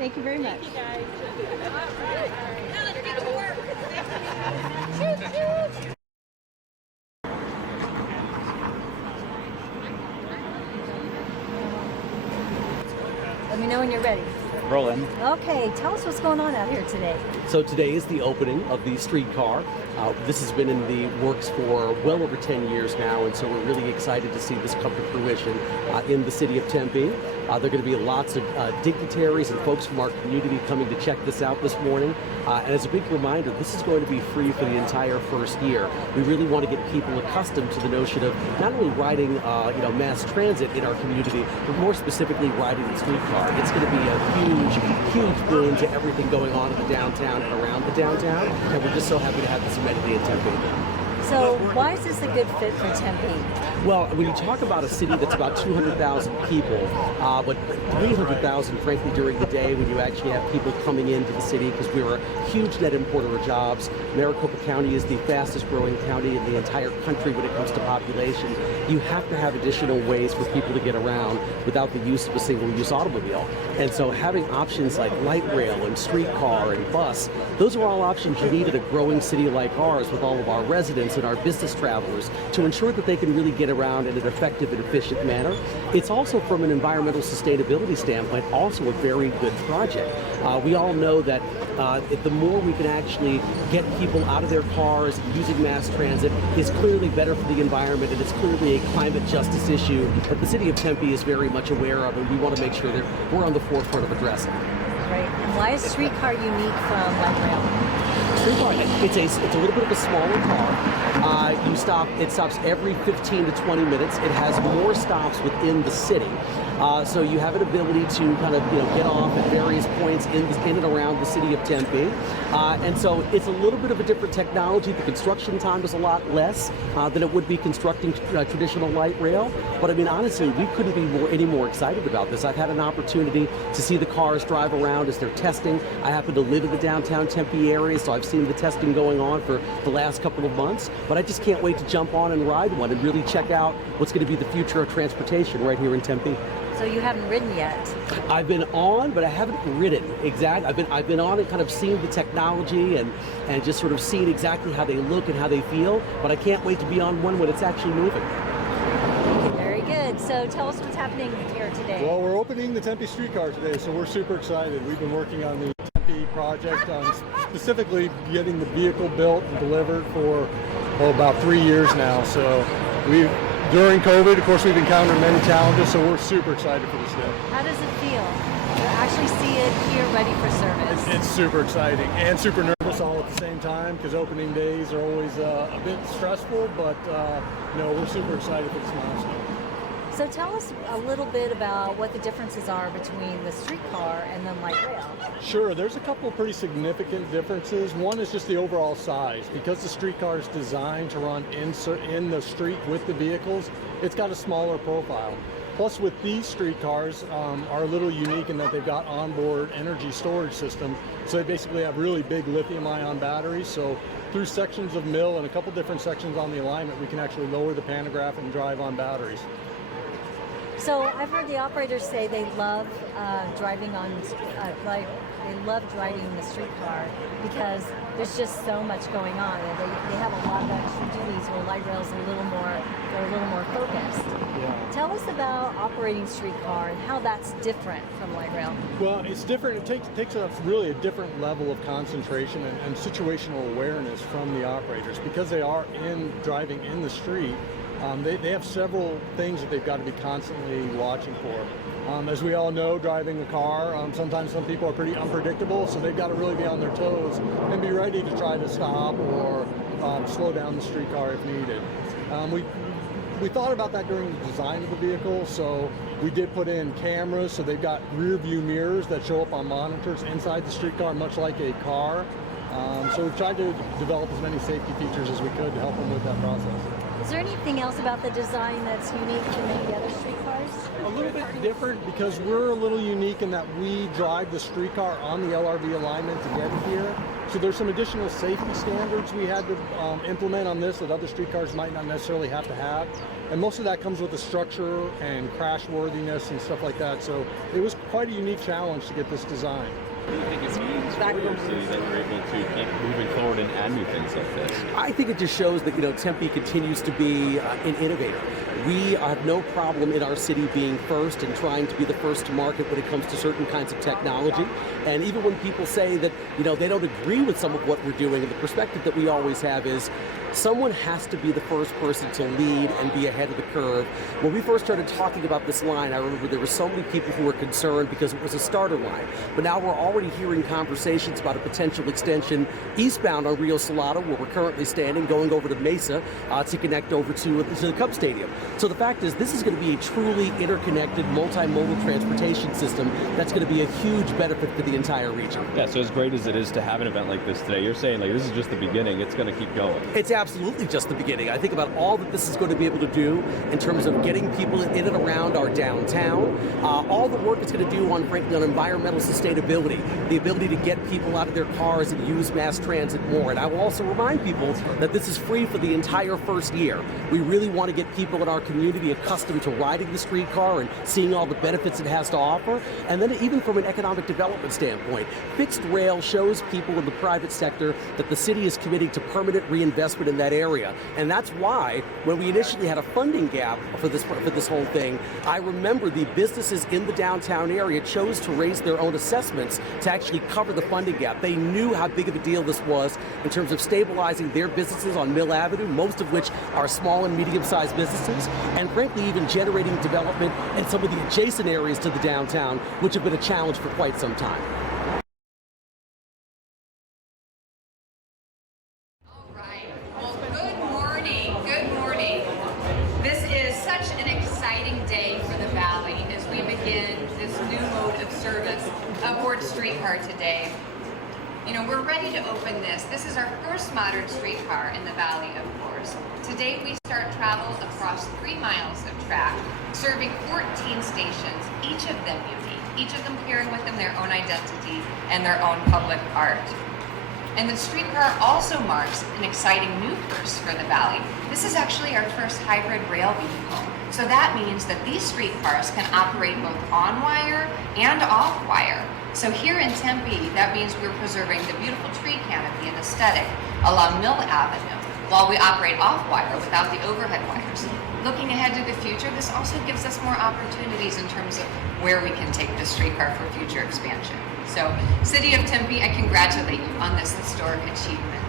Thank you very much. Thank you, guys. Let me know when you're ready. Rolling. Okay, tell us what's going on out here today. So today is the opening of the streetcar. This has been in the works for well over 10 years now, and so we're really excited to see this come to fruition in the city of Tempe. There are going to be lots of dignitaries and folks from our community coming to check this out this morning. And as a big reminder, this is going to be free for the entire first year. We really want to get people accustomed to the notion of not only riding mass transit in our community, but more specifically riding the streetcar. It's going to be a huge boon to everything going on in the downtown and around the downtown, and we're just so happy to have this amenity in Tempe. So why is this a good fit for Tempe? Well, when you talk about a city that's about 200,000 people, but 300,000, frankly, during the day when you actually have people coming into the city, because we're a huge net importer of jobs. Maricopa County is the fastest growing county in the entire country when it comes to population. You have to have additional ways for people to get around without the use of a single-use automobile. And so having options like light rail and streetcar and bus, those are all options you need in a growing city like ours with all of our residents and our business travelers to ensure that they can really get around in an effective and efficient manner. It's also, from an environmental sustainability standpoint, also a very good project. We all know that the more we can actually get people out of their cars using mass transit is clearly better for the environment, and it's clearly a climate justice issue that the city of Tempe is very much aware of, and we want to make sure that we're on the forefront of addressing. Right. And why is streetcar unique from light rail? Streetcar, it's a little bit of a smaller car. It stops every 15 to 20 minutes. It has more stops within the city. So you have an ability to kind of get off at various points in and around the city of Tempe. And so it's a little bit of a different technology. The construction time is a lot less than it would be constructing traditional light rail. But I mean, honestly, we couldn't be any more excited about this. I've had an opportunity to see the cars drive around as they're testing. I happen to live in the downtown Tempe area, so I've seen the testing going on for the last couple of months. But I just can't wait to jump on and ride one and really check out what's going to be the future of transportation right here in Tempe. So you haven't ridden yet? I've been on, but I haven't ridden. Exactly. I've been on and kind of seen the technology and just sort of seen exactly how they look and how they feel. But I can't wait to be on one when it's actually moving. Very good. So tell us what's happening here today. Well, we're opening the Tempe Streetcar today, so we're super excited. We've been working on the Tempe project, specifically getting the vehicle built and delivered for about 3 years now. So during COVID, of course, we've encountered many challenges, so we're super excited for this day. How does it feel to actually see it here ready for service? It's super exciting and super nervous all at the same time, because opening days are always a bit stressful, but we're super excited for this milestone. So tell us a little bit about what the differences are between the streetcar and the light rail. Sure, there's a couple of pretty significant differences. One is just the overall size. Because the streetcar is designed to run in the street with the vehicles, it's got a smaller profile. Plus, with these streetcars are a little unique in that they've got onboard energy storage system. So they basically have really big lithium-ion batteries. So through sections of mill and a couple different sections on the alignment, we can actually lower the pantograph and drive on batteries. So I've heard the operators say they love driving the streetcar because there's just so much going on. They have a lot of extra duties where light rail's a little more focused. Yeah. Tell us about operating streetcar and how that's different from light rail. Well, it's different. It takes really a different level of concentration and situational awareness from the operators, because they are driving in the street. They have several things that they've got to be constantly watching for. As we all know, driving a car, sometimes some people are pretty unpredictable, so they've got to really be on their toes and be ready to try to stop or slow down the streetcar if needed. We thought about that during the design of the vehicle, so we did put in cameras, so they've got rear view mirrors that show up on monitors inside the streetcar, much like a car. So we've tried to develop as many safety features as we could to help them with that process. Is there anything else about the design that's unique to maybe other streetcars? A little bit different because we're a little unique in that we drive the streetcar on the LRV alignment to get here. So there's some additional safety standards we had to implement on this that other streetcars might not necessarily have to have. And most of that comes with the structure and crash worthiness and stuff like that. So it was quite a unique challenge to get this design. What do you think it means for your city that you're able to keep moving forward and add new things like this? I think it just shows that, Tempe continues to be an innovator. We have no problem in our city being first and trying to be the first to market when it comes to certain kinds of technology. And even when people say that, they don't agree with some of what we're doing, and the perspective that we always have is someone has to be the first person to lead and be ahead of the curve. When we first started talking about this line, I remember there were so many people who were concerned because it was a starter line. But now we're already hearing conversations about a potential extension eastbound on Rio Salado, where we're currently standing, going over to Mesa to connect over to the Cub Stadium. So the fact is, this is going to be a truly interconnected, multi-modal transportation system that's going to be a huge benefit for the entire region. Yeah, so as great as it is to have an event like this today, you're saying this is just the beginning, it's going to keep going. It's absolutely just the beginning. I think about all that this is going to be able to do in terms of getting people in and around our downtown, all the work it's going to do on, frankly, on environmental sustainability, the ability to get people out of their cars and use mass transit more. And I will also remind people that this is free for the entire first year. We really want to get people in our community accustomed to riding the streetcar and seeing all the benefits it has to offer. And then even from an economic development standpoint, fixed rail shows people in the private sector that the city is committing to permanent reinvestment in that area. And that's why when we initially had a funding gap for this whole thing, I remember the businesses in the downtown area chose to raise their own assessments to actually cover the funding gap. They knew how big of a deal this was in terms of stabilizing their businesses on Mill Avenue, most of which are small and medium-sized businesses, and frankly even generating development in some of the adjacent areas to the downtown, which have been a challenge for quite some time. Aboard Streetcar today. We're ready to open this. This is our first modern streetcar in the valley, of course. Today we start travel across 3 miles of track, serving 14 stations, each of them unique, each of them carrying with them their own identity and their own public art. And the streetcar also marks an exciting new first for the valley. This is actually our first hybrid rail vehicle. So that means that these streetcars can operate both on wire and off wire. So here in Tempe, that means we're preserving the beautiful tree canopy and aesthetic along Mill Avenue while we operate off wire without the overhead wires. Looking ahead to the future, this also gives us more opportunities in terms of where we can take the streetcar for future expansion. So, City of Tempe, I congratulate you on this historic achievement.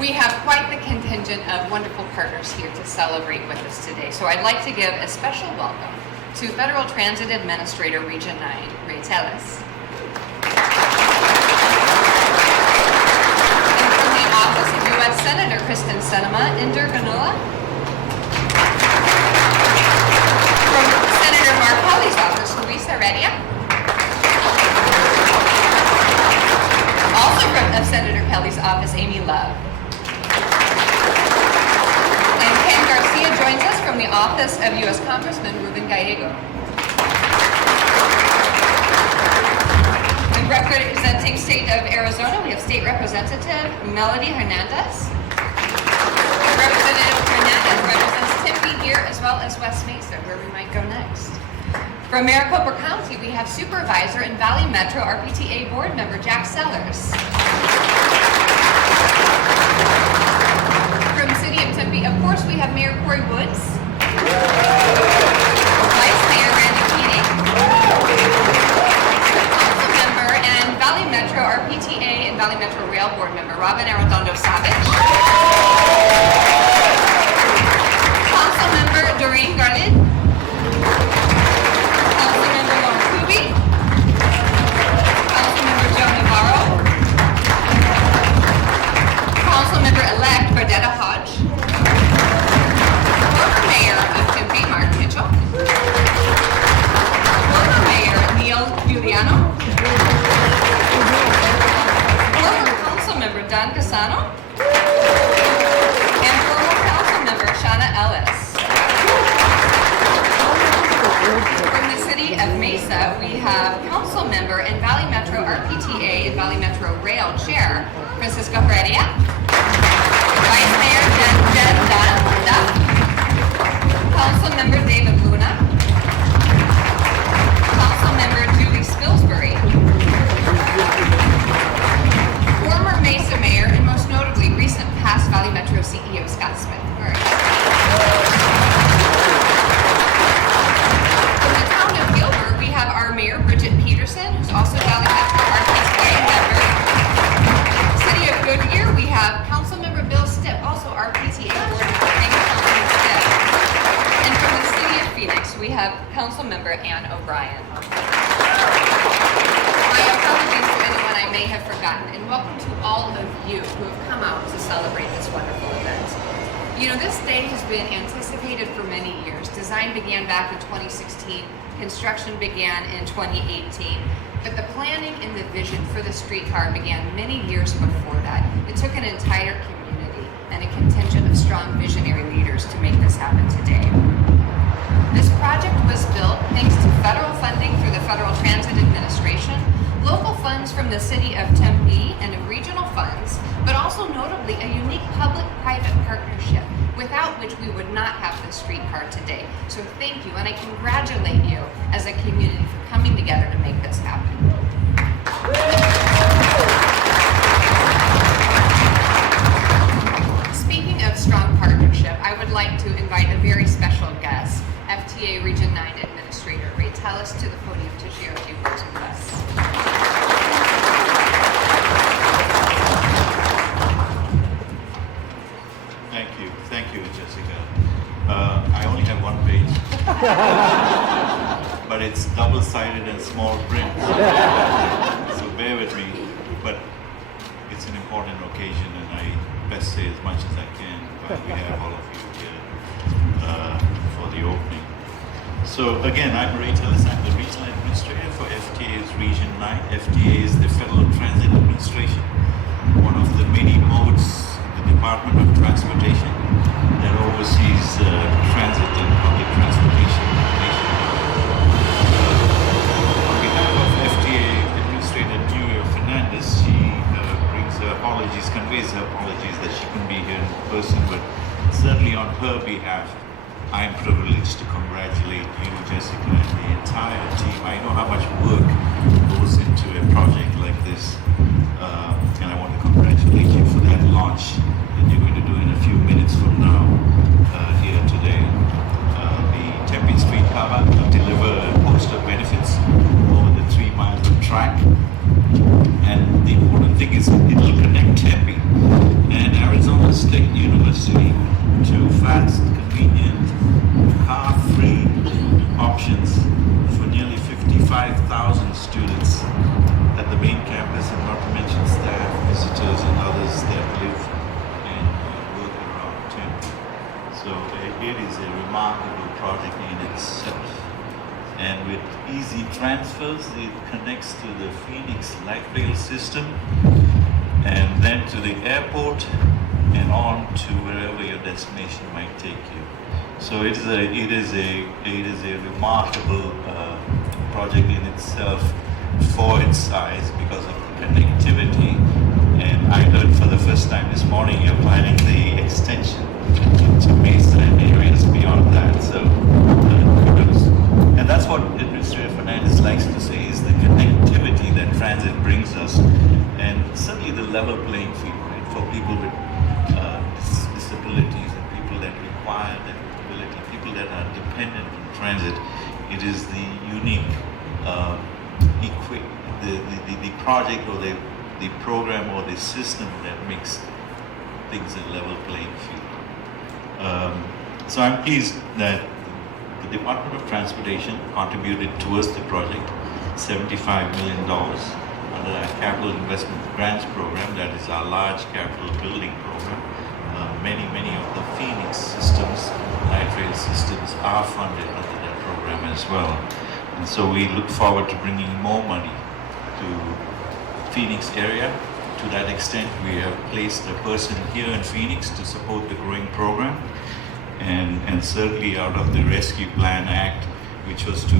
We have quite the contingent of wonderful partners here to celebrate with us today. So I'd like to give a special welcome to Federal Transit Administrator Region 9, Ray Tellis. And from the Office of U.S. Senator Kristen Sinema, Inder Ganula. From Senator Mark Hawley's office, Luis Heredia. Also from Senator Kelly's office, Amy Love. Garcia joins us from the Office of U.S. Congressman Ruben Gallego. And representing State of Arizona, we have State Representative Melody Hernandez. Representative Hernandez represents Tempe here as well as West Mesa, where we might go next. From Maricopa County, we have Supervisor and Valley Metro RPTA Board Member Jack Sellers. From City of Tempe, of course, we have Mayor Corey Woods, Vice Mayor Randy Keating, Council Member and Valley Metro RPTA and Valley Metro Rail Board Member Robin Arredondo Savage, Council Member Doreen Garland, Council Member Lauren Kuby, Council Member Joe Navarro, Council Member-elect Bardetta Hodge, former Mayor of Tempe, Mark Mitchell, former Mayor Neil Giuliano, Don Casano and former council member Shauna Ellis. From the city of Mesa, we have council member and Valley Metro RPTA and Valley Metro Rail Chair, Francisco Heredia. Vice Mayor Jen Duff. Council member David Luna. Council member Julie Spilsbury. Former Mesa Mayor and most notably recent past Valley Metro CEO Scott Smith. We have our Mayor, Bridget Peterson, who's also Valley Metro RPTA member. City of Goodyear, we have Councilmember Bill Stipp, also RPTA board member. Thank you, Councilmember Stipp. And from the City of Phoenix, we have Councilmember Ann O'Brien. My apologies to anyone I may have forgotten, and welcome to all of you who have come out to celebrate this wonderful event. You know, this day has been anticipated for many years. Design began back in 2016. Construction began in 2018, but the planning and the vision for the streetcar began many years before that. It took an entire community and a contingent of strong visionary leaders to make this happen today. This project was built thanks to federal funding through the Federal Transit Administration, local funds from the city of Tempe and of regional funds, but also notably a unique public-private partnership without which we would not have the streetcar today. So thank you, and I congratulate you as a community for coming together to make this happen. Speaking of strong partnership, I would like to invite a very special guest, FTA Region 9 Administrator Ray Tellis, to the podium to share a few words with us. Thank you, Jessica. I only have one page, but it's double-sided and small print, so bear with me. But it's an important occasion, and I best say as much as I can while we have all of you here for the opening. So again, I'm Ray Tellis. I'm the Regional Administrator for FTA's Region 9. FTA is the Federal Transit Administration, one of the many modes the Department of Transportation that oversees transit and public transportation in the nation. On behalf of FTA Administrator Julia Fernandez, she brings her apologies, conveys her apologies that she couldn't be here in person, but certainly on her behalf, I am privileged to congratulate you, Jessica, and the entire team. I know how much work goes into a project like this, and I want to congratulate you for that launch that you're going to do in a few minutes from now here today. The Tempe Streetcar will deliver a host of benefits over the 3 miles of track, and the important thing is it will connect Tempe and Arizona State University to fast, convenient, car-free options for nearly 55,000 students at the main campus, and not to mention staff, visitors, and others that live and work around Tempe. So it is a remarkable project in itself. And with easy transfers, it connects to the Phoenix light rail system, and then to the airport, and on to wherever your destination might take you. So it is a remarkable project in itself for its size because of the connectivity. And I heard for the first time this morning you're planning the extension to Mesa and areas beyond that. So kudos. And that's what Administrator Fernandez likes to say, is the connectivity that transit brings us, and certainly the level playing field, right, for people with disabilities and people that require that ability, people that are dependent on transit. It is the unique the project or the program or the system that makes things a level playing field. So I'm pleased that the Department of Transportation contributed towards the project $75 million under our Capital Investment Grants Program. That is our large capital building program. Many of the Phoenix systems, light rail systems, are funded under that program as well. And so we look forward to bringing more money to the Phoenix area To that extent, we have placed a person here in Phoenix to support the growing program, and certainly out of the Rescue Plan Act, which was to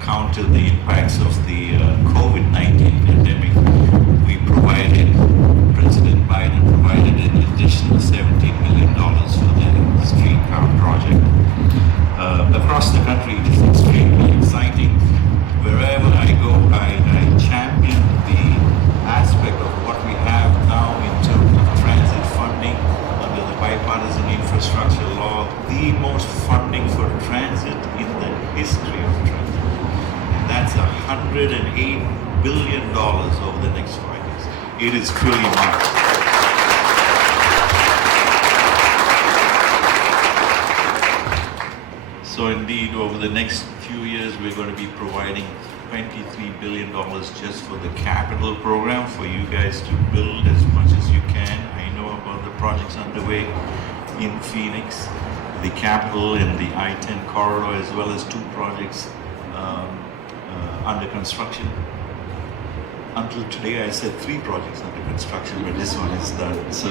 counter the impacts of the COVID-19 pandemic, President Biden provided an additional $17 million for the streetcar project. Across the country, it is extremely exciting. Wherever I go, I champion the aspect of what we have now in terms of transit funding under the bipartisan infrastructure law, the most funding for transit in the history of transit. And that's $108 billion over the next 5 years. It is truly marvelous. So indeed, over the next few years, we're going to be providing $23 billion just for the capital program for you guys to build as much as you can. I know about the projects underway in Phoenix, the capital and the I-10 corridor, as well as 2 projects under construction. Until today, I said 3 projects under construction, but this one is done. So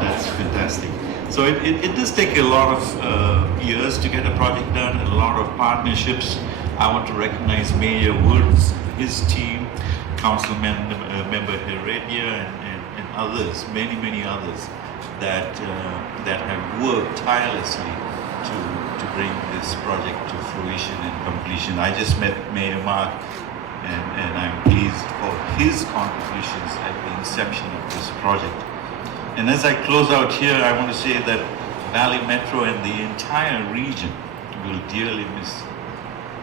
that's fantastic. So it does take a lot of years to get a project done, and a lot of partnerships. I want to recognize Mayor Woods, his team, Councilman Member Heredia, and others, many others that have worked tirelessly to bring this project to fruition and completion. I just met Mayor Mark, and I'm pleased for his contributions at the inception of this project. And as I close out here, I want to say that Valley Metro and the entire region will dearly miss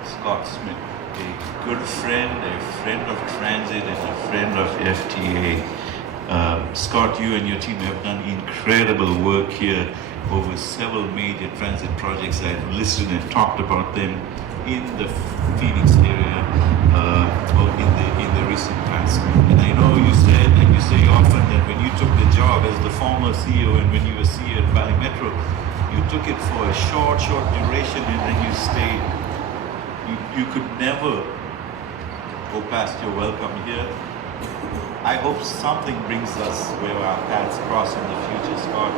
Scott Smith, a good friend, a friend of transit, and a friend of FTA. Scott, you and your team have done incredible work here over several major transit projects. I've listed and talked about them in the Phoenix area in the recent past. And I know you said, and you say often, that when you took the job as the former CEO and when you were CEO at Valley Metro, you took it for a short duration and then you stayed. You could never go past your welcome here. I hope something brings us where our paths cross in the future, Scott.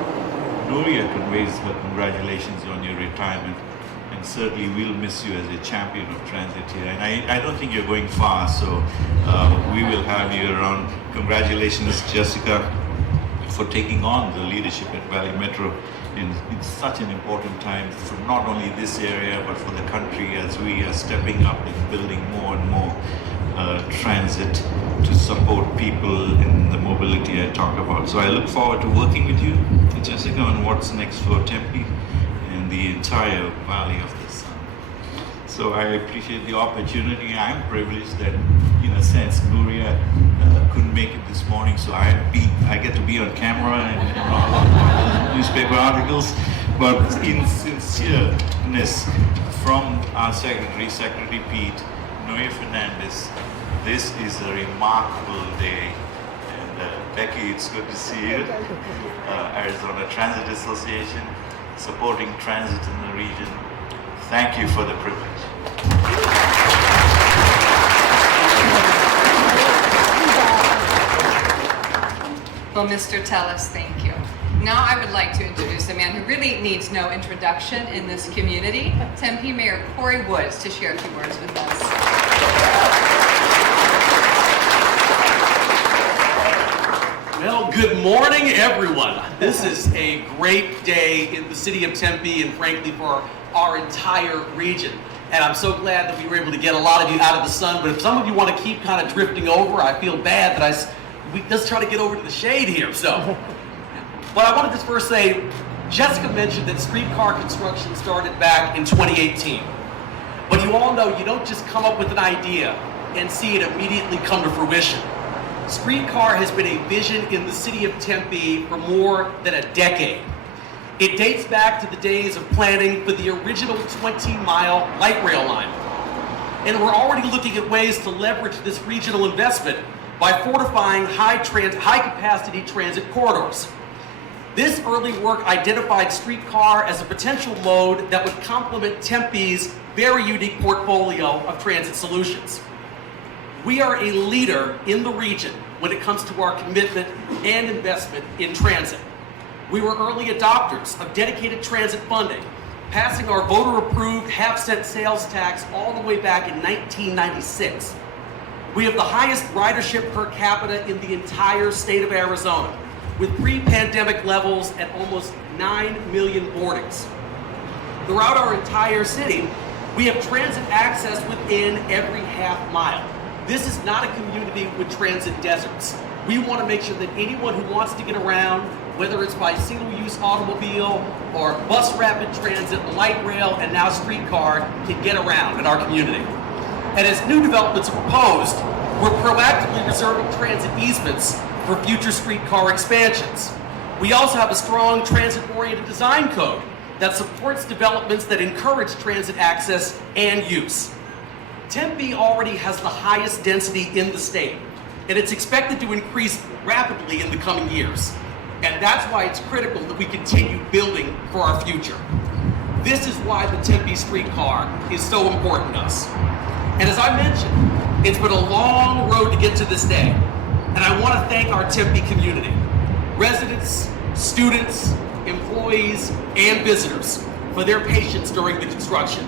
Nuria conveys her congratulations on your retirement, and certainly we'll miss you as a champion of transit here. And I don't think you're going far, so we will have you around. Congratulations, Jessica, for taking on the leadership at Valley Metro in such an important time for not only this area but for the country, as we are stepping up and building more and more transit to support people in the mobility I talk about. So I look forward to working with you, Jessica, on what's next for Tempe and the entire Valley of the Sun. So I appreciate the opportunity. I'm privileged that, in a sense, Nuria couldn't make it this morning, so I get to be on camera and all newspaper articles. But in sincereness, from our Secretary Pete, Noe Fernandez, this is a remarkable day. And Becky, it's good to see you. Arizona Transit Association, supporting transit in the region. Thank you for the privilege. Well, Mr. Tellis, thank you. Now I would like to introduce a man who really needs no introduction in this community, Tempe Mayor Corey Woods, to share a few words with us. Well, good morning, everyone. This is a great day in the city of Tempe and frankly for our entire region. And I'm so glad that we were able to get a lot of you out of the sun. But if some of you want to keep kind of drifting over, I feel bad that let's try to get over to the shade here. So, but I wanted to first say, Jessica mentioned that streetcar construction started back in 2018. But you all know you don't just come up with an idea and see it immediately come to fruition. Streetcar has been a vision in the city of Tempe for more than a decade. It dates back to the days of planning for the original 20-mile light rail line. And we're already looking at ways to leverage this regional investment by fortifying high-capacity transit corridors. This early work identified streetcar as a potential mode that would complement Tempe's very unique portfolio of transit solutions. We are a leader in the region when it comes to our commitment and investment in transit. We were early adopters of dedicated transit funding, passing our voter-approved half-cent sales tax all the way back in 1996. We have the highest ridership per capita in the entire state of Arizona, with pre-pandemic levels at almost 9 million boardings. Throughout our entire city, we have transit access within every half mile. This is not a community with transit deserts. We want to make sure that anyone who wants to get around, whether it's by single-use automobile or bus rapid transit, light rail, and now streetcar, can get around in our community. And as new developments are proposed, we're proactively reserving transit easements for future streetcar expansions. We also have a strong transit-oriented design code that supports developments that encourage transit access and use. Tempe already has the highest density in the state, and it's expected to increase rapidly in the coming years. And that's why it's critical that we continue building for our future. This is why the Tempe Streetcar is so important to us. And as I mentioned, it's been a long road to get to this day. And I want to thank our Tempe community, residents, students, employees, and visitors for their patience during the construction.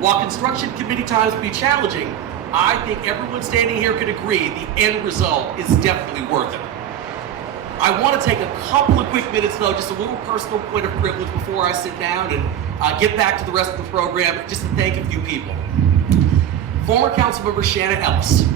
While construction can many times be challenging, I think everyone standing here can agree the end result is definitely worth it. I want to take a couple of quick minutes though, just a little personal point of privilege before I sit down and get back to the rest of the program, just to thank a few people. Former Councilmember Shanna Ellis.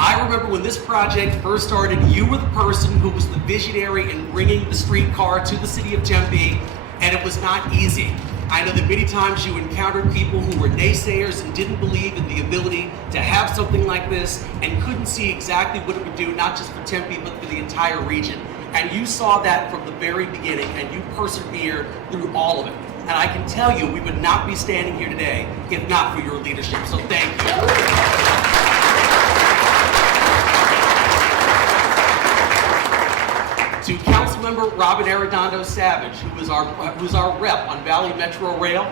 I remember when this project first started, you were the person who was the visionary in bringing the streetcar to the city of Tempe, and it was not easy. I know that many times you encountered people who were naysayers and didn't believe in the ability to have something like this and couldn't see exactly what it would do, not just for Tempe, but for the entire region. And you saw that from the very beginning, and you persevered through all of it. And I can tell you, we would not be standing here today if not for your leadership, so thank you. To Councilmember Robin Arredondo Savage, who's our rep on Valley Metro Rail.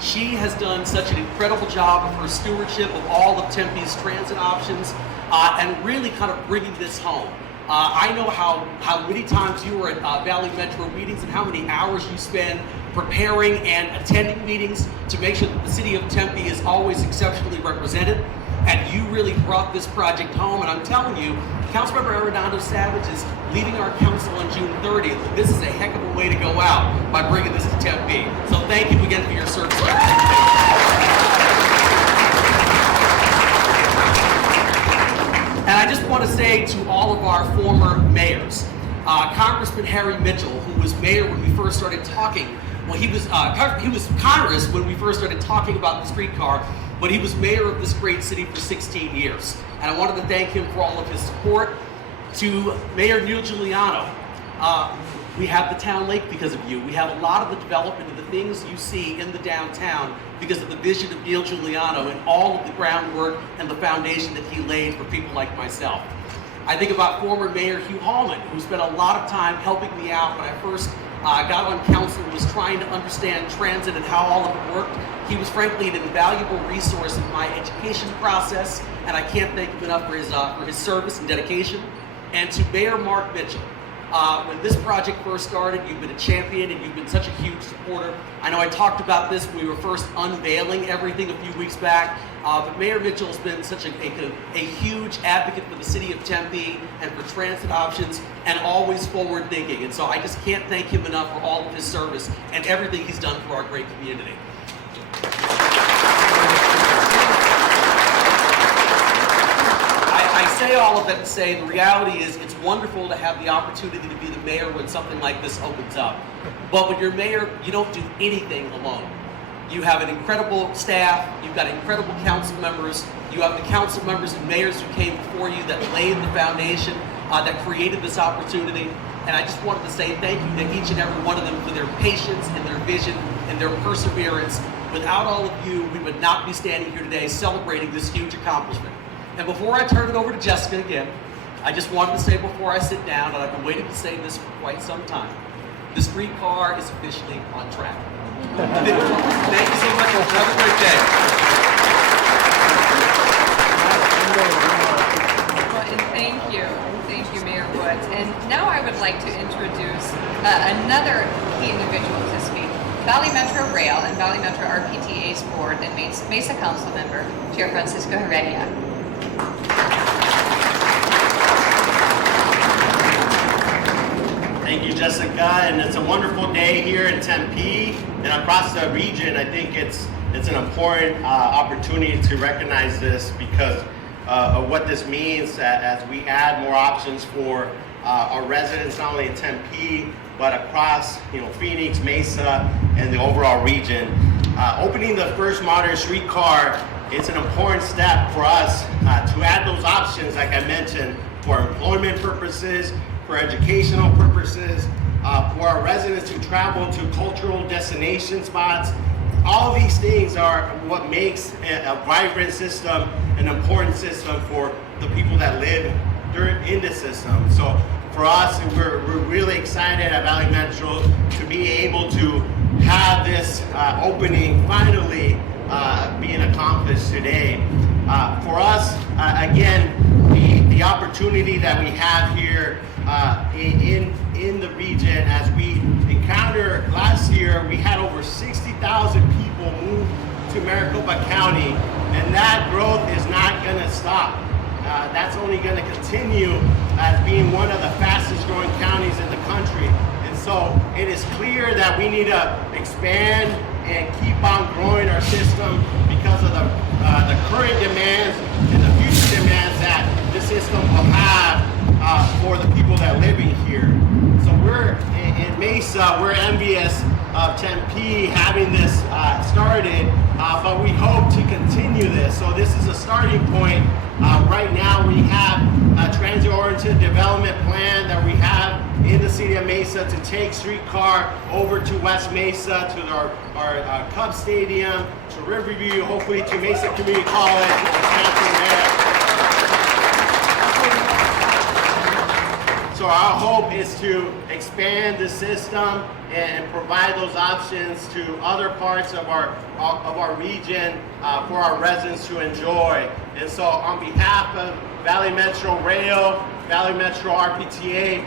She has done such an incredible job of her stewardship of all of Tempe's transit options and really kind of bringing this home. I know how many times you were at Valley Metro meetings and how many hours you spend preparing and attending meetings to make sure that the city of Tempe is always exceptionally represented. And you really brought this project home. And I'm telling you, Councilmember Arredondo Savage is leaving our council on June 30th. This is a heck of a way to go out by bringing this to Tempe. So thank you again for your service. And I just want to say to all of our former mayors, Congressman Harry Mitchell, who was mayor when we first started talking, well, he was Congress when we first started talking about the streetcar, but he was mayor of this great city for 16 years. And I wanted to thank him for all of his support. To Mayor Neil Giuliano, we have the town lake because of you. We have a lot of the development of the things you see in the downtown because of the vision of Neil Giuliano and all of the groundwork and the foundation that he laid for people like myself. I think about former Mayor Hugh Hallman, who spent a lot of time helping me out when I first got on council and was trying to understand transit and how all of it worked. He was frankly an invaluable resource in my education process, and I can't thank him enough for his service and dedication. And to Mayor Mark Mitchell, when this project first started, you've been a champion and you've been such a huge supporter. I know I talked about this when we were first unveiling everything a few weeks back, but Mayor Mitchell's been such a huge advocate for the city of Tempe and for transit options and always forward thinking. And so I just can't thank him enough for all of his service and everything he's done for our great community. I say all of that to say the reality is it's wonderful to have the opportunity to be the mayor when something like this opens up. But when you're mayor, you don't do anything alone. You have an incredible staff, you've got incredible council members, you have the council members and mayors who came before you that laid the foundation, that created this opportunity. And I just wanted to say thank you to each and every one of them for their patience and their vision and their perseverance. Without all of you, we would not be standing here today celebrating this huge accomplishment. And before I turn it over to Jessica again, I just wanted to say before I sit down, and I've been waiting to say this for quite some time, the streetcar is officially on track. Thank you so much. Have a great day. Woods. And now I would like to introduce another key individual to speak. Valley Metro Rail and Valley Metro RPTA's board and Mesa Council member, Chair Francisco Heredia. Thank you, Jessica, and it's a wonderful day here in Tempe and across the region. I think it's an important opportunity to recognize this because of what this means as we add more options for our residents, not only in Tempe, but across Phoenix, Mesa, and the overall region. Opening the first modern streetcar is an important step for us to add those options, like I mentioned, for employment purposes, for educational purposes, for our residents who travel to cultural destination spots. All of these things are what makes a vibrant system an important system for the people that live in the system. So for us, we're really excited at Valley Metro to be able to have this opening finally being accomplished today. For us, again, the opportunity that we have here in the region, as we encountered last year, we had over 60,000 people move to Maricopa County, and that growth is not going to stop. That's only going to continue as being one of the fastest growing counties in the country. And so it is clear that we need to expand and keep on growing our system because of the current demands and the future demands that the system will have for the people that live in here. So we're in Mesa, we're envious of Tempe having this started, but we hope to continue this. So this is a starting point. Right now we have a transit-oriented development plan that we have in the city of Mesa to take streetcar over to West Mesa, to our Cubs Stadium, to Riverview, hopefully to Mesa Community College, So our hope is to expand the system and provide those options to other parts of our region for our residents to enjoy. And so on behalf of Valley Metro Rail, Valley Metro RPTA,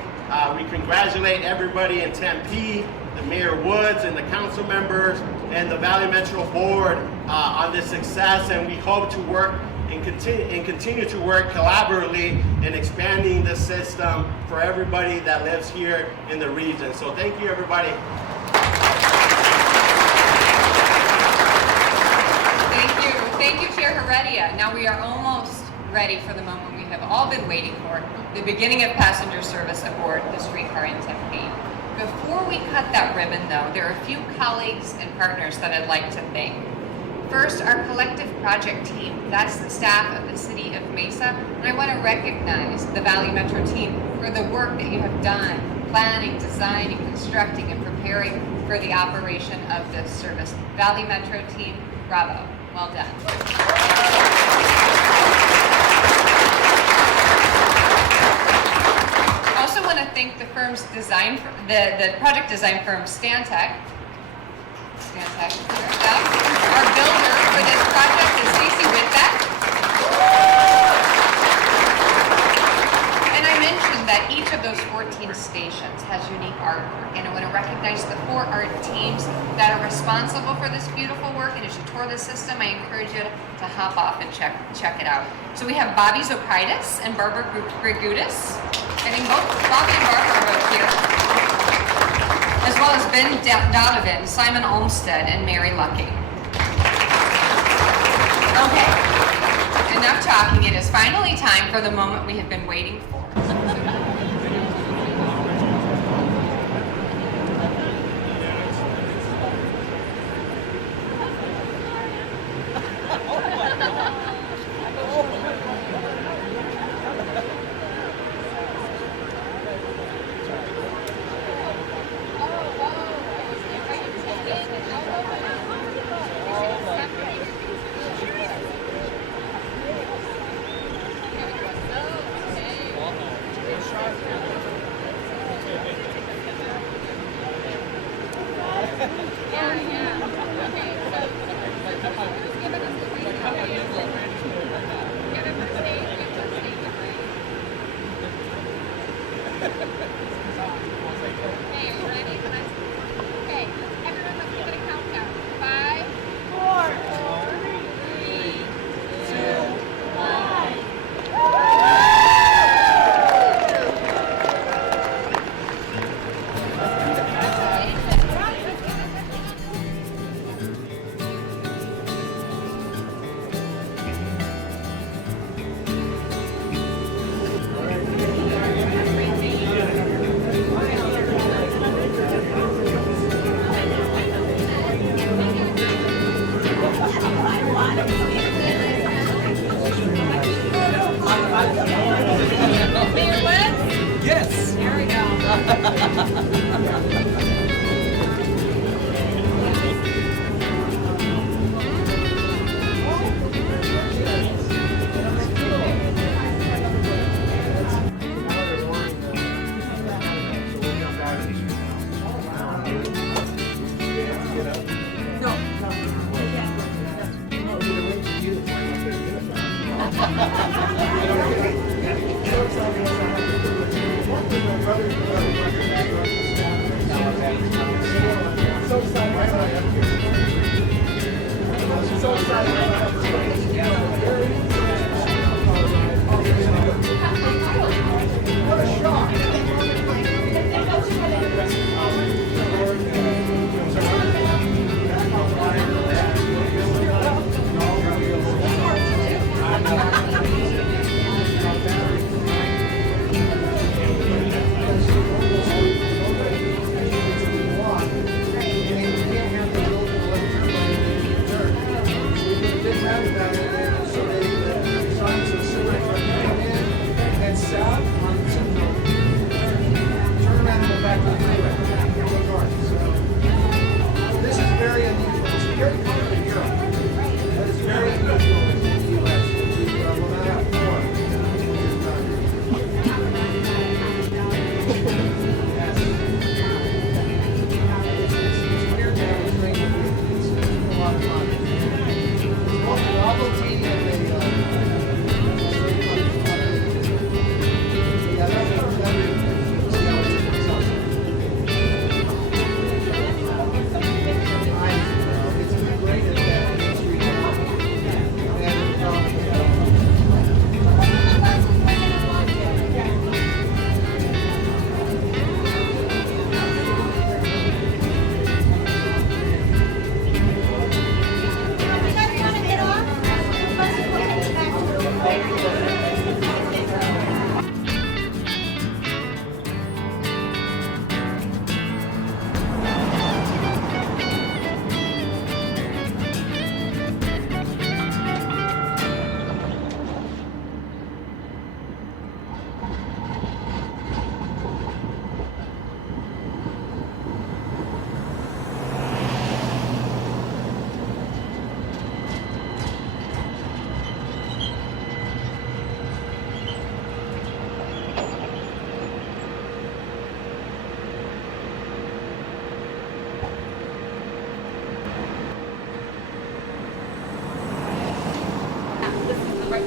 we congratulate everybody in Tempe, the Mayor Woods and the council members and the Valley Metro Board on this success, and we hope to work and continue to work collaboratively in expanding the system for everybody that lives here in the region. So thank you, everybody. Thank you, Chair Heredia. Now we are almost ready for the moment we have all been waiting for, the beginning of passenger service aboard the streetcar in Tempe. Before we cut that ribbon, though, there are a few colleagues and partners that I'd like to thank. First, our collective project team. That's the staff of the city of Mesa. And I want to recognize the Valley Metro team for the work that you have done, planning, designing, constructing, and preparing for the operation of this service. Valley Metro team, bravo. Well done. I also want to thank the firm's design, the project design firm Stantec. Our builder for this project is Stacy Whitbeck. And I mentioned that each of those 14 stations has unique artwork, and I want to recognize the 4 art teams that are responsible for this beautiful work. And as you tour the system, I encourage you to hop off and check it out. So we have Bobby Zokaitis and Barbara Grigudis. I think both Bobby and Barbara are both here, as well as Ben Donovan, Simon Olmstead, and Mary Lucky. Okay, enough talking. It is finally time for the moment we have been waiting for. Okay, are you ready? Okay, everyone, let's give it a countdown. 5, Yes. There we go.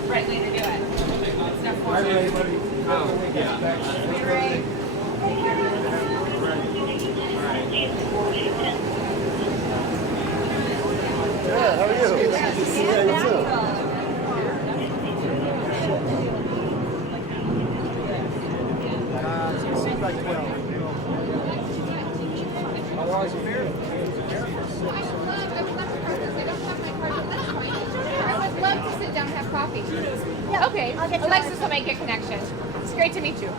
Right way to do it. It's not I would love to sit down and have coffee. Yeah, okay. Alexis will make a connection. It's great to meet you.